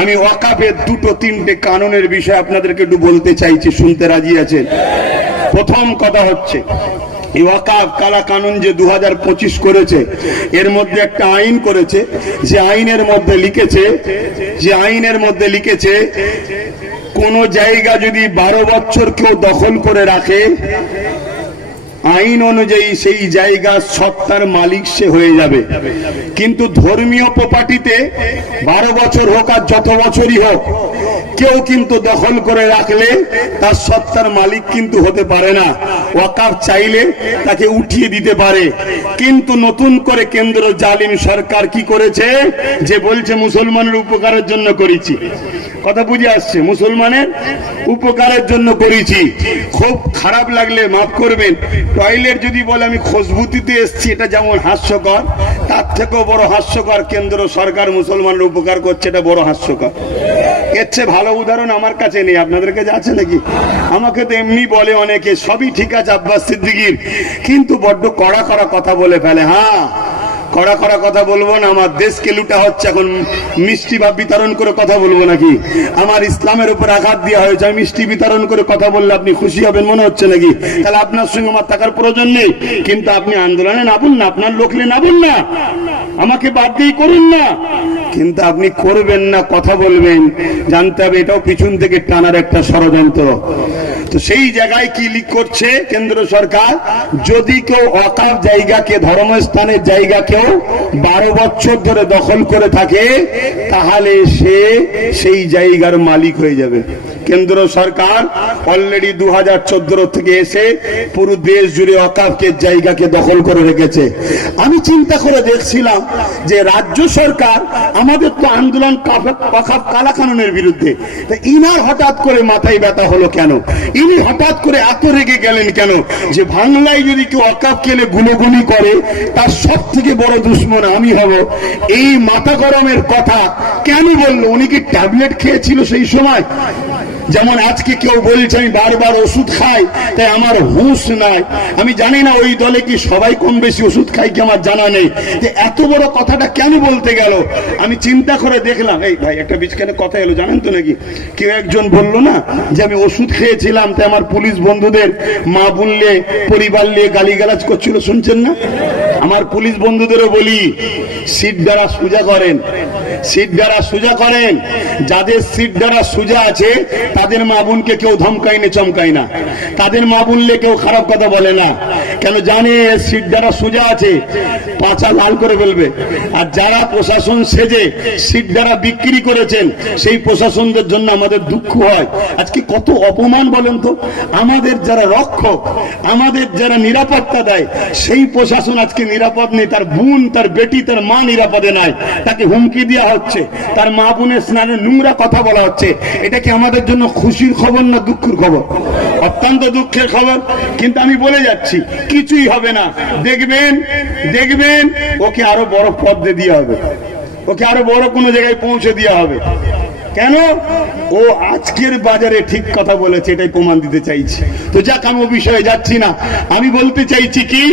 আমি ওয়াকাফের দুটো, তিনটে কানুনের বিষয় আপনাদেরকে একটু বলতে চাইছি, শুনতে রাজি আছেন? প্রথম কথা হচ্ছে ওয়াকাফ কালা কানুন যে দু হাজার পঁচিশ করেছে, এর মধ্যে একটা আইন করেছে, যে আইনের মধ্যে লিখেছে, যে আইনের মধ্যে লিখেছে, কোন জায়গা যদি বারো বছর কেউ দখল করে রাখে আইন অনুযায়ী সেই জায়গা সত্তার মালিক সে হয়ে যাবে। কিন্তু ধর্মীয় প্রপার্টিতে বারো বছর হোক আর যত বছরই হোক, কেউ কিন্তু দখল করে রাখলে তার সত্তার মালিক কিন্তু হতে পারে না। ওয়াকাফ চাইলে তাকে উঠিয়ে দিতে পারে। কিন্তু নতুন করে কেন্দ্র জালিম সরকার কি করেছে? যে বলছে, মুসলমানের উপকারের জন্য করেছি। কথা বুঝে আসছে, মুসলমানের উপকারের জন্য করেছি। খুব খারাপ লাগলে মাফ করবেন। টয়লেট যদি বলে আমি খোঁজবুতিতে এসছি, এটা যেমন হাস্যকর, তার থেকেও বড় হাস্যকর কেন্দ্র সরকার মুসলমানের উপকার করছে, এটা বড় হাস্যকর। এর চেয়ে ভালো উদাহরণ আমার কাছে নেই আপনাদের কাছে আছে নাকি? আমাকে তো এমনি বলে অনেকে, সবই ঠিক আছে, আব্বাস সিদ্দিকির। কিন্তু বড্ড কড়া কড়া কথা বলে ফেলে হ্যাঁ। কড়া কড়া কথা বলব না, আমার দেশকে লুটা হচ্ছে এখন। মিষ্টি ভাব বিতরণ করে কথা বলব নাকি? আমার ইসলামের উপর আঘাত দেওয়া হয়েছে, আমি মিষ্টি বিতরণ করে কথা বললে আপনি খুশি হবেন, মনে হচ্ছে নাকি? তাহলে আপনার সঙ্গে আমার থাকার প্রয়োজন নেই। কিন্তু আপনি আন্দোলনে নামুন না, আপনার লোকলে নামুন না। আমাকে বাদ দিয়ে করুন না। কিন্তু আপনি করবেন না, কথা বলবেন। জানতে হবে এটাও পিছন থেকে টানার একটা ষড়যন্ত্র। তো সেই জায়গায় কি লিক করছে কেন্দ্র সরকার? যদি কেউ অকাপ জায়গাকে, ধর্মস্থানের জায়গা কেউ বারো বছর ধরে দখল করে থাকে, তাহলে সে সেই জায়গার মালিক হয়ে যাবে। কেন্দ্র সরকার অলরেডি দু হাজার চোদ্দ থেকে এসে পুরো দেশ জুড়ে অকাপকে, জায়গাকে দখল করে রেখেছে। আমি চিন্তা করে দেখছিলাম যে রাজ্য সরকার আমাদের তো আন্দোলন কাফাপ কালা বিরুদ্ধে। ইনার হঠাৎ করে মাথায় ব্যথা হলো কেন? ইনি হঠাৎ করে এত রেগে গেলেন কেন? যে বাংলায় যদি কেউ অকাপ কেলে গুলোগুলি করে, তার সব থেকে বড় দুশ্মন আমি হব। এই মাথা গরমের কথা কেন বলল? উনি কি ট্যাবলেট খেয়েছিল সেই সময়? যেমন আজকে কেউ বলছে, আমি বারবার ওষুধ খাই, তাই আমার হুঁশ নাই। আমি জানি না ওই দলে কি সবাই কম বেশি ওষুধ খাই কি আমার জানা নেই। যে এত বড় কথাটা কেন বলতে গেল? আমি চিন্তা করে দেখলাম, এই ভাই, একটা বিচখানে কথা এলো, জানেন তো নাকি? কেউ একজন বলল না যে, আমি ওষুধ খেয়েছিলাম, তাই আমার পুলিশ বন্ধুদের মা বললে পরিবার নিয়ে গালিগালাজ করছিল, শুনছেন না? আমার পুলিশ বন্ধুদেরও বলি, সিট দ্বারা সোজা করেন, সিট দ্বারা সোজা করেন, যাদের সিট দ্বারা সোজা আছে তাদের মা বোনকে কেউ ধমকাই না চমকাই না। তাদের মা বোনলে কেউ খারাপ কথা বলে না। কেন জানে সিট দ্বারা সোজা আছে পাঁচা লাল করে ফেলবে। আর যারা প্রশাসন সেজে সিট দ্বারা বিক্রি করেছেন, সেই প্রশাসনদের জন্য আমাদের দুঃখ হয়। আজকে কত অপমান বলেন তো? আমাদের যারা রক্ষক, আমাদের যারা নিরাপত্তা দেয়, সেই প্রশাসন আজকে নিরাপদ নেই। তার বোন, তার বেটি, তার মা নিরাপদে নাই। তাকে হুমকি দেওয়া হচ্ছে। তার মা বোনের স্নানে নোংরা কথা বলা হচ্ছে। এটা কি আমাদের জন্য খুশির খবর না দুঃখের খবর? অত্যন্ত দুঃখের খবর, কিন্তু আমি বলে যাচ্ছি, কিছুই হবে না। দেখবেন দেখবেন, ওকে আরও বড় পদ দিয়ে হবে। ওকে আরও বড় কোনো জায়গায় পৌঁছে দেওয়া হবে। কেন? ও আজকের বাজারে ঠিক কথা বলেছে, এটাই প্রমাণ দিতে চাইছি। তো যাক, আমি বিষয়ে যাচ্ছি না। আমি বলতে চাইছি কি?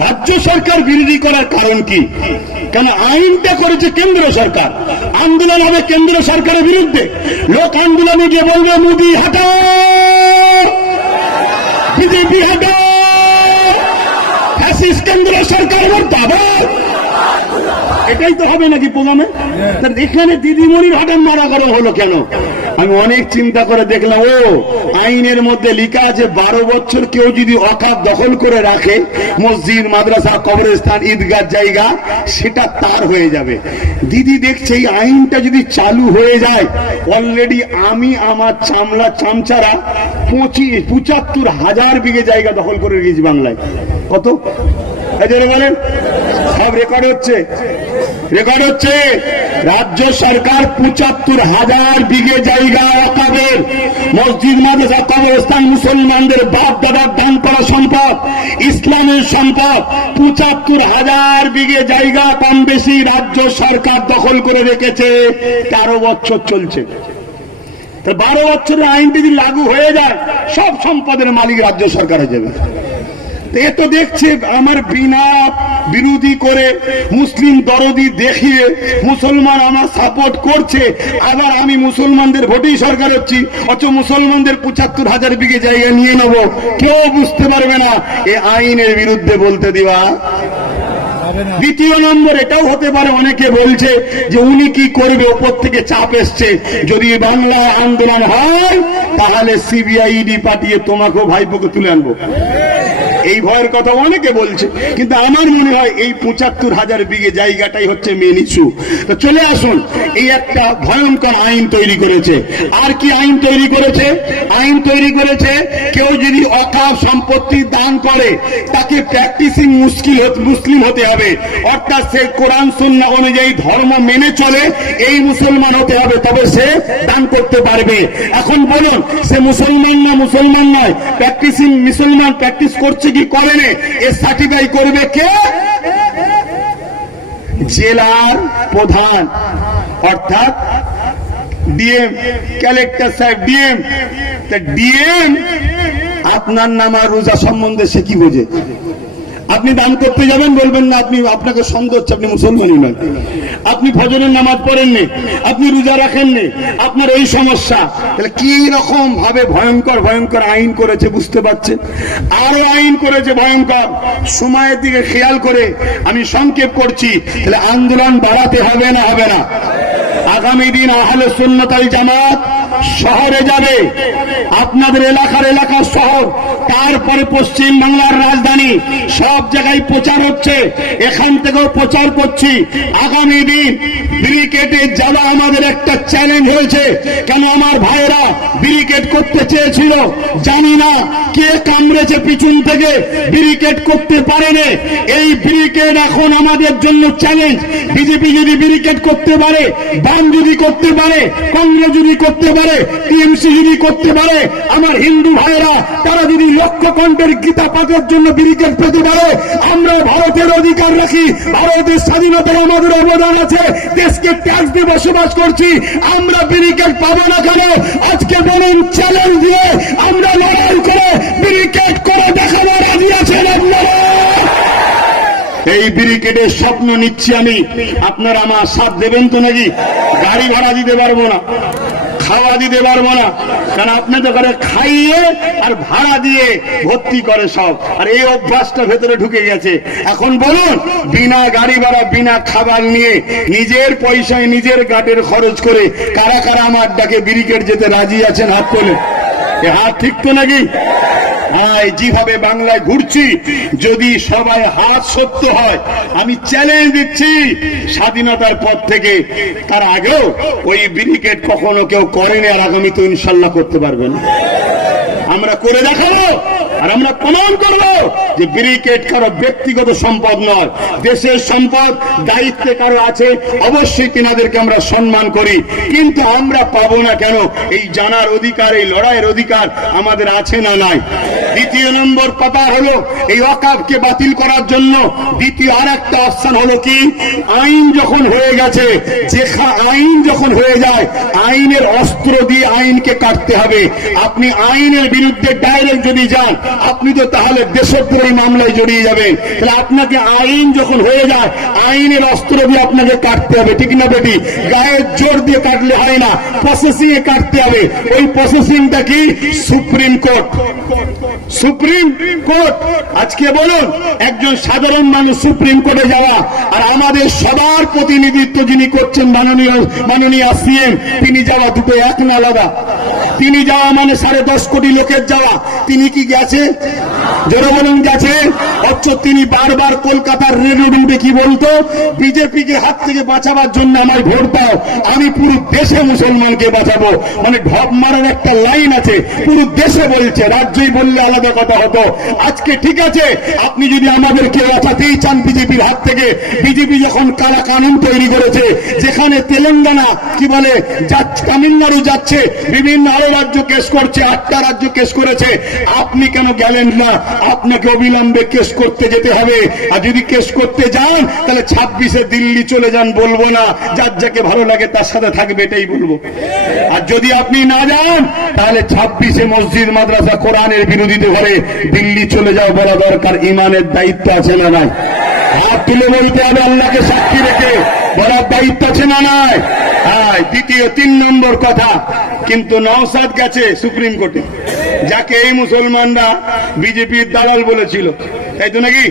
রাজ্য সরকার বিরোধী করার কারণ কি? কেন আইনটা করেছে কেন্দ্র সরকার? আন্দোলন হবে কেন্দ্র সরকারের বিরুদ্ধে। লোক আন্দোলনে গিয়ে বলবে মোদি হাটাও! বিজেপি হাটাও! কেন্দ্র সরকার মুর্দাবাদ! এটাই তো হবে নাকি প্রোগ্রামে? এখানে দিদিমণির হঠাৎ মারা করা হলো কেন? আমি অনেক চিন্তা করে দেখলাম, ও, আইনের মধ্যে লেখা আছে, বারো বছর কেউ যদি অকাপ দখল করে রাখে, মসজিদ, মাদ্রাসা, কবরস্থান, ঈদগাহ জায়গা, সেটা তার হয়ে যাবে। দিদি দেখছে এই আইনটা যদি চালু হয়ে যায় অলরেডি আমি, আমার চামলা, চামচারা পঁচিশ, পঁচাত্তর হাজার বিঘে জায়গা দখল করে রেখেছি বাংলায়। কত? বলেন, সব রেকর্ড হচ্ছে। রেকর্ড হচ্ছে। রাজ্য সরকার পঁচাত্তর হাজার বিঘে জায়গা অকাবের মসজিদ, মাদ্রাসা, কবরস্থান, মুসলমানদের বাপ দাদার দান করা সম্পদ, ইসলামের সম্পদ, পঁচাত্তর হাজার বিঘে জায়গা কম বেশি রাজ্য সরকার দখল করে রেখেছে। তেরো বছর চলছে। বারো বছরের আইন যদি লাগু হয়ে যায়, সব সম্পদের মালিক রাজ্য সরকার হয়ে যাবে। এ তো দেখছে আমার বিনা বিরোধী করে মুসলিম দরদি দেখিয়ে মুসলমান আমার সাপোর্ট করছে। আবার আমি মুসলমানদের ভোটেই সরকার হচ্ছি, অথচ মুসলমানদের পঁচাত্তর হাজার বিঘে জায়গা নিয়ে নেব। কেউ বুঝতে পারবে না, এ আইনের বিরুদ্ধে বলতে দিবা দ্বিতীয় নম্বর, এটাও হতে পারে অনেকে বলছে যে উনি কি করবে, ওপর থেকে চাপ এসছে। যদি বাংলা আন্দোলন হয় তাহলে সিবিআই ইডি পাঠিয়ে তোমাকেও ভাইপোকে তুলে আনব। এই ভয়ের কথা অনেকে বলছে, কিন্তু আমার মনে হয় এই পঁচাত্তর হাজার বিঘে জায়গাটাই হচ্ছে মেন ইস্যু চলে আসুন, এই একটা ভয়ঙ্কর আইন তৈরি করেছে। আর কি আইন তৈরি করেছে? আইন তৈরি করেছে, কেউ যদি অকাল সম্পত্তি দান করে, তাকে প্র্যাকটিসিং মুশকিল মুসলিম হতে হবে। অর্থাৎ সে কোরআন, সুন্নাহ অনুযায়ী ধর্ম মেনে চলে, এই মুসলমান হতে হবে, তবে সে দান করতে পারবে। এখন বলুন সে মুসলমান না, মুসলমান নয়। প্র্যাকটিসিং মুসলমান প্র্যাকটিস করছে কি করে না? এ সার্টিফাই করবে কে? জেলার প্রধান। অর্থাৎ ডিএম কালেক্টর সাহেব ডিএম ডিএম আপনার নামা রোজা সম্বন্ধে সে কি বোঝে? আপনি দান করতে যাবেন, বলবেন না, আপনি আপনাকে সন্দেহ হচ্ছে, আপনি মুসলমানই নয়। আপনি ফজরের নামাজ পড়েননি, আপনি রোজা রাখেননি, আপনার এই সমস্যা। তাহলে কি রকম ভাবে ভয়ঙ্কর ভয়ঙ্কর আইন করেছে বুঝতে পারছেন? আরও আইন করেছে ভয়ঙ্কর। সময়ের দিকে খেয়াল করে আমি সংক্ষেপ করছি, তাহলে আন্দোলন বাড়াতে হবে না হবে না। আগামী দিন আহলে সুন্নতাল জামাত শহরে যাবে। আপনাদের এলাকার এলাকার শহর, তারপরে পশ্চিম বাংলার রাজধানী, সব জায়গায় প্রচার হচ্ছে। এখান থেকেও প্রচার করছি। আগামী দিন ব্রিকেটে যাওয়া আমাদের একটা চ্যালেঞ্জ হয়েছে, কেন আমার ভাইয়েরা ব্রিকেট করতে চেয়েছিল জানি না। কে কামড়েছে পিছন থেকে ব্রিকেট করতে পারেনি। এই ব্রিকেট এখন আমাদের জন্য চ্যালেঞ্জ বিজেপি যদি ব্রিকেট করতে পারে, বাম যদি করতে পারে, কংগ্রেস যদি করতে পারে টিএমসি যদি করতে পারে, আমার হিন্দু ভাইয়েরা, তারা যদি লক্ষ কণ্ঠের গীতা পাঠের জন্য ব্রিকেট পেতে পারে আমরা ভারতের অধিকার রাখি, ভারতের স্বাধীনতার আমাদের অবদান আছে, দেশকে ট্যাক্স দিয়ে বসবাস করছি, আমরা ব্রিকেট পাবো না কেন? আজকে বলুন চ্যালেঞ্জ দিয়ে আমরা লড়াই করে ব্রিকেট করে দেখাবো রাজি আছেন এই ব্রিকেটের স্বপ্ন নিচ্ছি আমি। আপনারা আমার সাথ দেবেন তো নাকি? গাড়ি ভাড়া দিতে পারব না। খাওয়া দিতে পারব না কারণ আপনি তো করে খাইয়ে আর ভাড়া দিয়ে ভর্তি করে সব। আর এই অভ্যাসটা ভেতরে ঢুকে গেছে। এখন বলুন, বিনা গাড়ি ভাড়া, বিনা খাবার নিয়ে নিজের পয়সায় নিজের গাটের খরচ করে কারা কারা আমার ডাকে ব্রিকেট যেতে রাজি আছেন হাত তোলে হাত ঠিক তো নাকি? হয় যেভাবে বাংলায় ঘুরছি, যদি সবাই হাত সত্য হয়, আমি চ্যালেঞ্জ দিচ্ছি। স্বাধীনতার পর থেকে তার আগেও ওই ব্রিকেট কখনো কেউ করেনি, আর আগামী তো ইনশাল্লাহ করতে পারবেন আমরা করে দেখাবো। আর আমরা প্রমাণ করব যে ব্রিকেট কারও ব্যক্তিগত সম্পদ নয়। দেশের সম্পদ, দায়িত্বে কারও আছে, অবশ্যই তিনাদেরকে আমরা সম্মান করি। কিন্তু আমরা পাবো না কেন? এই জানার অধিকার, এই লড়াইয়ের অধিকার আমাদের আছে না নাই। দ্বিতীয় নম্বর কথা হলো, এই অকাবকে বাতিল করার জন্য দ্বিতীয় আর একটা অপশন হলো কি? আইন যখন হয়ে গেছে, যে আইন যখন হয়ে যায়, আইনের অস্ত্র দিয়ে আইনকে কাটতে হবে। আপনি আইনের বিরুদ্ধে ডাইরেক্ট যদি যান আপনি তো তাহলে দেশদ্রোহী মামলায় জড়িয়ে যাবেন। তাহলে আপনাকে আইন যখন হয়ে যায়, আইনের অস্ত্র দিয়ে আপনাকে কাটতে হবে, ঠিক না বেটি? গায়ের জোর দিয়ে কাটলে হয় না প্রসেসিং এ কাটতে হবে। ওই প্রসেসিংটা কি? সুপ্রিম কোর্ট সুপ্রিম কোর্ট আজকে বলুন, একজন সাধারণ মানুষ সুপ্রিম কোর্টে যাওয়া, আর আমাদের সবার প্রতিনিধিত্ব যিনি করছেন মাননীয় মাননীয় সিএম, তিনি যাওয়া দুটো এক না আলাদা তিনি যাওয়া মানে সাড়ে দশ কোটি লোকের যাওয়া। তিনি কি গেছে জনগণ গেছে অথচ তিনি বারবার কলকাতার রেডিও রুটে কি বলতো? বিজেপিকে হাত থেকে বাঁচাবার জন্য আমায় ভোট দাও। আমি পুরো দেশে মুসলমানকে বাঁচাবো। মানে ঢপ মারার একটা লাইন আছে। পুরো দেশে বলছে, রাজ্যই বললে আলাদা কথা হতো। আজকে ঠিক আছে, আপনি যদি আমাদেরকে বাঁচাতেই চান বিজেপির হাত থেকে, বিজেপি যখন কালা কানুন তৈরি করেছে, যেখানে তেলেঙ্গানা, কি বলে তামিলনাড়ু যাচ্ছে, বিভিন্ন আরও রাজ্য কেস করছে, আটটা রাজ্য কেস করেছে, আপনি কেন এখনও গেলেন না, আপনাকে অবিলম্বে কেস করতে যেতে হবে। আর যদি কেস করতে যান, তাহলে ছাব্বিশে দিল্লি চলে যান, বলব না। যার যাকে ভালো লাগে তার সাথে থাকবে, এটাই বলব। আর যদি আপনি না যান, তাহলে ছাব্বিশে মসজিদ, মাদ্রাসা, কোরআনের বিরোধিতা করে দিল্লি চলে যাও বলা দরকার, ইমানের দায়িত্ব আছে না নাই? হাত তুলে বলতে হবে আল্লাহকে সাক্ষী রেখে, বলার দায়িত্ব আছে না নাই? হ্যাঁ দ্বিতীয়, তিন নম্বর কথা, কিন্তু নওসাদ গেছে সুপ্রিম কোর্টে। যাকে এই মুসলমানরা বিজেপির দালাল বলেছিল। তাই তো নাকি?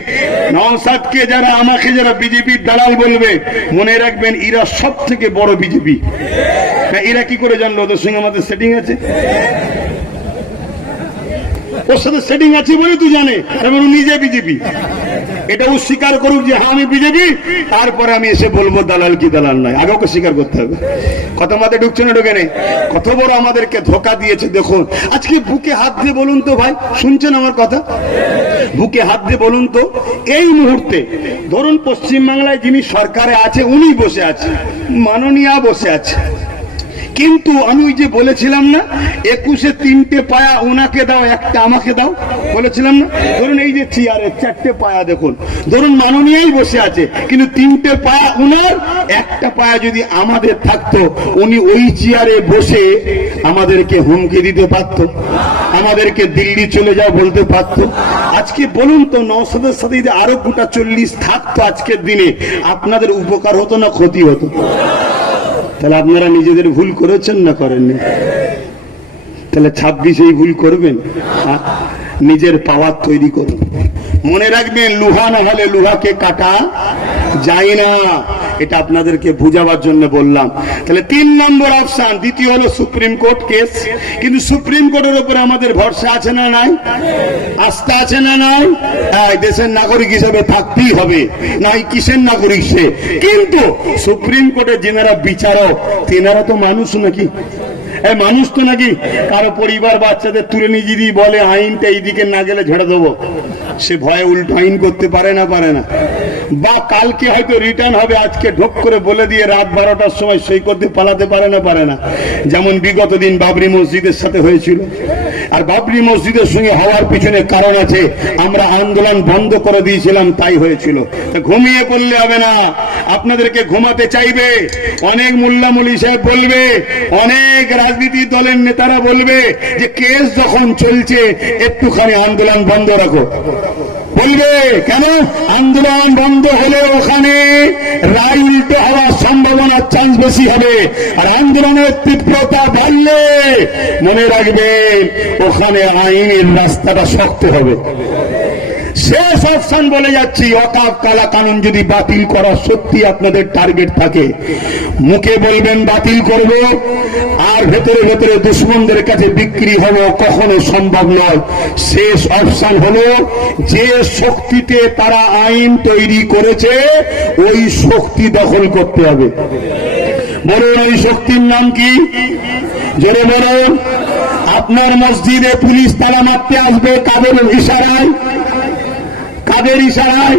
নওসাদকে যারা, আমাকে যারা বিজেপির দালাল বলবে, মনে রাখবেন ইরা সব থেকে বড় বিজেপি। এরা কি করে জানলো? ওদের সঙ্গে আমাদের সেটিং আছে। ওর সাথে সেটিং আছে বলে তুই জানে ও নিজে বিজেপি। এটা ও স্বীকার করুক যে হ্যাঁ আমি বিজেপি, তারপরে আমি এসে বলব, দালাল কি দালাল নয়। আগে ওকে স্বীকার করতে হবে। কত মাথায় ঢুকছে না, ঢুকে নেই। কত বড় আমাদেরকে ধোকা দিয়েছে, দেখুন। আজকে বুকে হাত দিয়ে বলুন তো ভাই, শুনছেন আমার কথা? বুকে হাত দিয়ে বলুন তো, এই মুহূর্তে ধরুন পশ্চিমবাংলায় যিনি সরকারে আছে, উনি বসে আছে, মাননীয়া বসে আছে। কিন্তু আমি ওই যে বলেছিলাম না, একুশে তিনটে পায়া ওনাকে দাও, একটা আমাকে দাও, বলেছিলাম না? ধরুন এই যে চেয়ারে চারটে পায়া দেখুন, ধরুন মাননীয়ই বসে আছে, কিন্তু তিনটে পায়া উনার একটা পায়া যদি আমাদের থাকতো, উনি ওই চেয়ারে বসে আমাদেরকে হুমকি দিতে পারত, আমাদেরকে দিল্লি চলে যাও বলতে পারত। আজকে বলুন তো নৌসদের সাথে যদি আরও গোটা চল্লিশ থাকতো আজকের দিনে, আপনাদের উপকার হতো না ক্ষতি হতো? তাহলে আপনারা নিজেদের ভুল করেছেন না করেননি? তাহলে ছাব্বিশেই ভুল করবেন? নিজের পাওয়ার তৈরি করুন। মনে রাখবেন, লুহা না হলে লোহাকে কাটা যায় না। এটা আপনাদেরকে বুঝাবার জন্য বললাম। তাহলে তিন নম্বর অপশান, দ্বিতীয় হলো সুপ্রিম কোর্ট কেস। কিন্তু সুপ্রিম কোর্টের উপরে আমাদের ভরসা আছে না নাই? আস্থা আছে না নাই? দেশের নাগরিক হিসেবে থাকতেই হবে। নাই, কিসের নাগরিক সে? কিন্তু সুপ্রিম কোর্টের যেনারা বিচারক, তেনারা তো মানুষ নাকি? মানুষ তো নাকি কারও পরিবার বাচ্চাদের তুলে নিয়ে যদি বলে আইনটা এইদিকে না গেলে ঝেড়ে দেবো, সে ভয়ে উল্টো আইন করতে পারে না পারে না। বা কালকে হয়তো রিটার্ন হবে, আজকে ঢোক করে বলে দিয়ে রাত বারোটার সময় সই করতে পালাতে পারে না পারে না। যেমন বিগত দিন বাবরি মসজিদের সাথে হয়েছিল। আর বাবরি মসজিদের সঙ্গে হওয়ার পিছনে কারণ আছে। আমরা আন্দোলন বন্ধ করে দিয়েছিলাম, তাই হয়েছিল। ঘুমিয়ে পড়লে হবে না। আপনাদেরকে ঘুমাতে চাইবে। অনেক মোল্লামুলি সাহেব বলবে, অনেক রাজনীতি দলের নেতারা বলবে যে, কেস যখন চলছে, একটুখানি আন্দোলন বন্ধ রাখো। বলবে কেন? আন্দোলন বন্ধ হলে ওখানে রায় উল্টো হওয়ার সম্ভাবনার চান্স বেশি হবে। আর আন্দোলনের তীব্রতা বাড়লে মনে রাখবে, ওখানে আইনের রাস্তাটা শক্ত হবে। শেষ অপশন বলে যাচ্ছি অকাপ কালা কানুন যদি বাতিল করা সত্যি আপনাদের টার্গেট থাকে, মুখে বলবেন বাতিল করব, আর ভেতরে ভেতরে দুশ্মনদের কাছে বিক্রি হব কখনো সম্ভব নয়। শেষ অপশন হলো, যে শক্তিতে তারা আইন তৈরি করেছে, ওই শক্তি দখল করতে হবে। বলুন, ওই শক্তির নাম কি? জোরে বলুন। আপনার মসজিদে পুলিশ তালা মারতে আসবে কাদের ইশারায়। কাদের ইশারায়?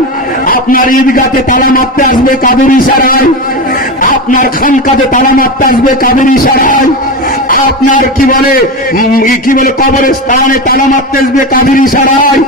আপনার ঈদগাতে তালা মারতে আসবে কাদের ইশারায়? আপনার খানকাতে তালা মারতে আসবে কাদের ইশারায়? আপনার কি বলে কি বলে কবরের স্থানে তালা মারতে আসবে কাদের ইশারায়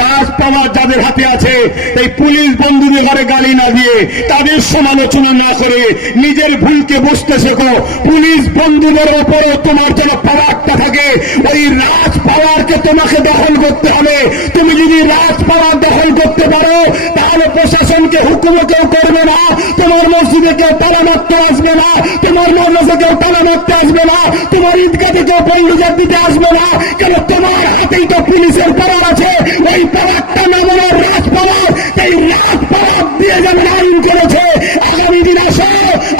রাজ পাওয়ার যাদের হাতে আছে এই পুলিশ বন্ধুদের ঘরে গালি না দিয়ে তাদের সমালোচনা না করে নিজের ভুলকে বুঝতে শেখো। পুলিশ বন্ধুদের ওপরে তোমার যেন পাওয়ারটা থাকে, ওই রাজ পাওয়ারকে তোমাকে দখল করতে হবে। তুমি যদি রাজ পাওয়ার দখল করতে পারো, তাহলে প্রশাসনকে হুকুম কেউ করবে না, তোমার মসজিদে কেউ তালা মারতে আসবে না, তোমার মসজিদে কেউ তালা মারতে আসবে না তোমার ঈদগাতে কেউ পরিণজার দিতে আসবে না, কেন তোমার হাতেই তো পুলিশের পাওয়ার আছে? ওই পাওয়ারটা নাম হলো রাজ পাওয়ার এই রাজ পাওয়ার দিয়ে যেমন আইন করেছে। আগামী দিন আসো,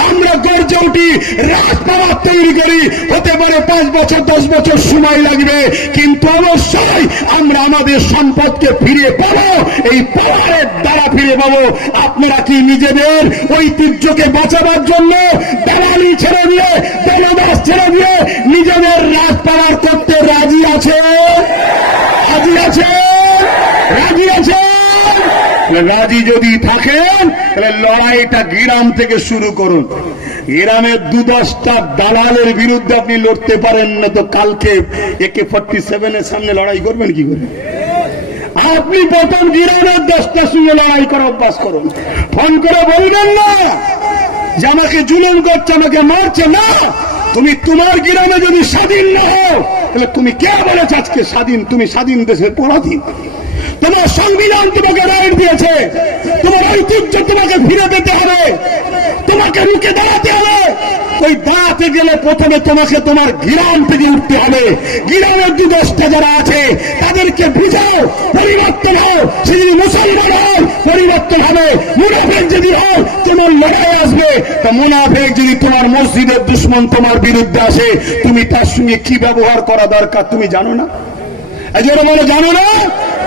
আমরা গর্জে উঠি রাজ পাওয়ার। তৈরি করি। হতে পারে পাঁচ বছর, দশ বছর সময় লাগবে, কিন্তু অবশ্যই আমরা আমাদের সম্পদকে ফিরে পাবো, এই পাওয়ারের দ্বারা ফিরে পাবো। আপনারা কি নিজেদের ঐতিহ্যকে বাঁচাবার জন্য দালালি ছেড়ে দিয়ে দলদাস ছেড়ে দিয়ে নিজেদের রাজ পাওয়ার করতে রাজি আছে? রাজি আছে? রাজি আছে? রাজি যদি থাকেন, তাহলে লড়াইটা গ্রাম থেকে শুরু করুন। গ্রামের দু দশটা দালালের বিরুদ্ধে আপনি লড়তে পারেন না তো কালকে একে ফর্টি সেভেনের সামনে লড়াই করবেন কি করে? আপনি প্রথম গিরানের দশটার সঙ্গে লড়াই করা অভ্যাস করুন। ফোন করে বলবেন না যে আমাকে জুলুম করছে, আমাকে মারছে। না, তুমি তোমার গিরানে যদি স্বাধীন না হও, তাহলে তুমি কে বলেছ আজকে স্বাধীন? তুমি স্বাধীন দেশের পরাধীন। তোমার সংবিধান তোমাকে রাইট দিয়েছে। তোমার ঐতিহ্য তোমাকে ফিরে পেতে হবে। তোমাকে রুখে দাঁড়াতে হবে। ওই দাঁড়াতে গেলে প্রথমে তোমাকে তোমার গিরাম থেকে উঠতে হবে। গিরামের যে দশটা যারা আছে, তাদেরকে বুঝাও, পরিবর্তন হও। সে যদি মুসলমান হও, পরিবর্তন হবে। মুনাফেক যদি হও, তোমার লড়াই আসবে। তা মুনাফেক যদি তোমার মসজিদের দুশ্মন তোমার বিরুদ্ধে আসে, তুমি তার সঙ্গে কি ব্যবহার করা দরকার তুমি জানো না? এই জন্য জানো না?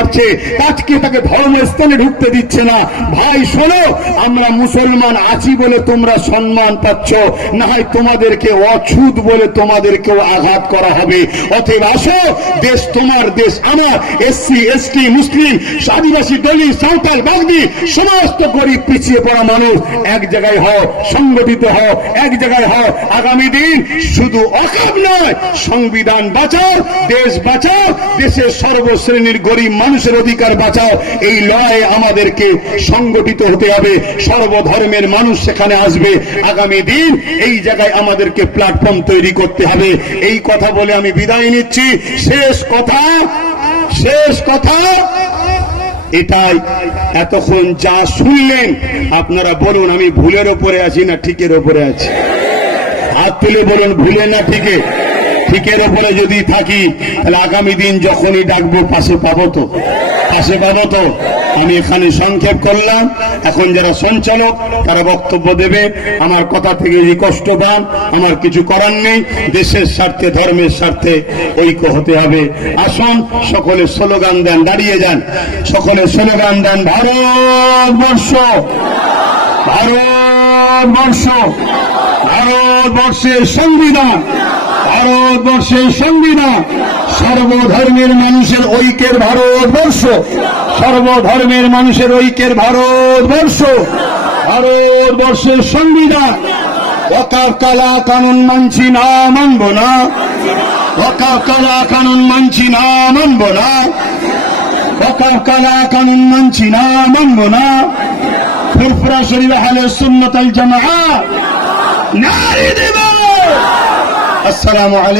মারছে আজকে তাকে ধর্মস্থানে ঢুকতে দিচ্ছে না। ভাই, শোনো, আমরা মুসলমান আছি বলে তোমরা সম্মান পাচ্ছ না হয় তোমাদেরকে অছুত বলে তোমাদেরকেও আঘাত করা হবে। অতএব আসো, দেশ তোমার, দেশ আমার। এসসি এসটি মুসলিম, আদিবাসী, দলিত, সাঁওতাল, বাগদি, সমস্ত গরিব, পিছিয়ে পড়া মানুষ, এক জায়গায় হও, সংগঠিত হও, এক জায়গায় হও। আগামী দিন শুধু অকাব নয়, সংবিধান বাঁচাও, দেশ বাঁচাও, দেশের সর্বশ্রেণীর গরিব মানুষের অধিকার বাঁচাও। এই লড়াইয়ে আমাদেরকে সংগঠিত হতে হবে। সর্বধর্মের মানুষ সেখানে আসবে। আগামী দিন এই জায়গায় আমাদেরকে প্ল্যাটফর্ম তৈরি করতে হবে। এই কথা বলে আমি বিদায় নিচ্ছি। শেষ কথা শেষ কথা, এটাই। এতক্ষণ যা শুনলেন, আপনারা বলুন, আমি ভুলের ওপরে আছি না ঠিকের ওপরে আছি? হাত তুলে বলুন ভুলে না ঠিকে। ঠিকের ওপরে যদি থাকি, তাহলে আগামী দিন যখনই ডাকবো, পাশে পাবো তো? পাশে পাবো তো? আমি এখানে সংক্ষেপ করলাম। এখন যারা সঞ্চালক, তারা বক্তব্য দেবে। আমার কথা থেকে যদি কষ্ট পান, আমার কিছু করার নেই। দেশের স্বার্থে, ধর্মের স্বার্থে ঐক্য হতে হবে। আসুন সকলে স্লোগান দেন, দাঁড়িয়ে যান। সকলে স্লোগান দেন, ভারতবর্ষ! ভারতবর্ষ! ভারতবর্ষের সংবিধান! ভারতবর্ষের সংবিধান সর্বধর্মের মানুষের ঐক্যের ভারতবর্ষ, সর্বধর্মের মানুষের ঐক্যের ভারতবর্ষ, ভারতবর্ষের সংবিধান ওকাব কালা কানুন মানছি না, মানব না। ওকাব কালা কানুন মানছি না, মানব না। ওকাব কালা কানুন মানছি না, মানব না। ফুরফুরা শরীফ আহলে সুন্নাত আল জামাআত নারী দেব আসসালামু আলাইকুম।